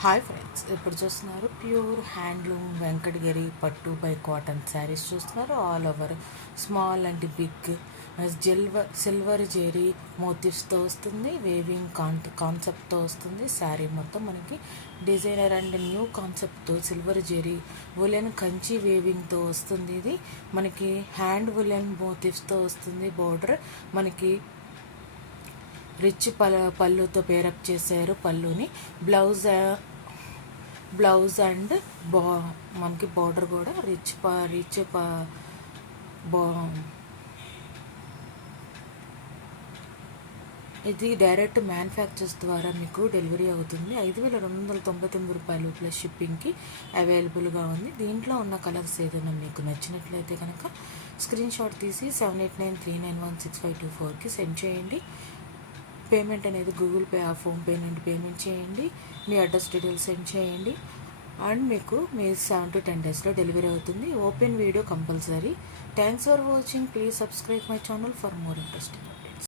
Hi friends, ఇప్పుడు చూస్తున్నారు pure handloom Venkatagiri పట్టు బై కాటన్ శారీస్ చూస్తున్నారు. All over small and big silver zari మోటివ్స్తో వస్తుంది. వేవింగ్ కాన్సెప్ట్తో వస్తుంది. శారీ మొత్తం మనకి డిజైనర్ అండ్ న్యూ కాన్సెప్ట్తో సిల్వర్ జెరీ ఉలెన్ కంచి వేవింగ్తో వస్తుంది. ఇది మనకి హ్యాండ్ ఉలెన్ మోటివ్స్తో వస్తుంది. బోర్డర్ మనకి రిచ్ పళ్ళుతో పేరప్ చేశారు. పళ్ళుని బ్లౌజ్ అండ్ మనకి బార్డర్ కూడా రిచ్ ఇది డైరెక్ట్ మ్యానుఫ్యాక్చర్స్ ద్వారా మీకు డెలివరీ అవుతుంది. 5,299 ప్లస్ షిప్పింగ్కి అవైలబుల్గా ఉంది. దీంట్లో ఉన్న కలర్స్ ఏదైనా మీకు నచ్చినట్లయితే కనుక స్క్రీన్ షాట్ తీసి 7893916524కి సెండ్ చేయండి. పేమెంట్ అనేది గూగుల్ పే ఆ ఫోన్పే నుండి పేమెంట్ చేయండి. మీ అడ్రస్ డీటెయిల్స్ సెండ్ చేయండి అండ్ మీకు మీ 7 to 10 డేస్లో డెలివరీ అవుతుంది. Open video compulsory. Thanks for watching. Please subscribe my channel for more interesting.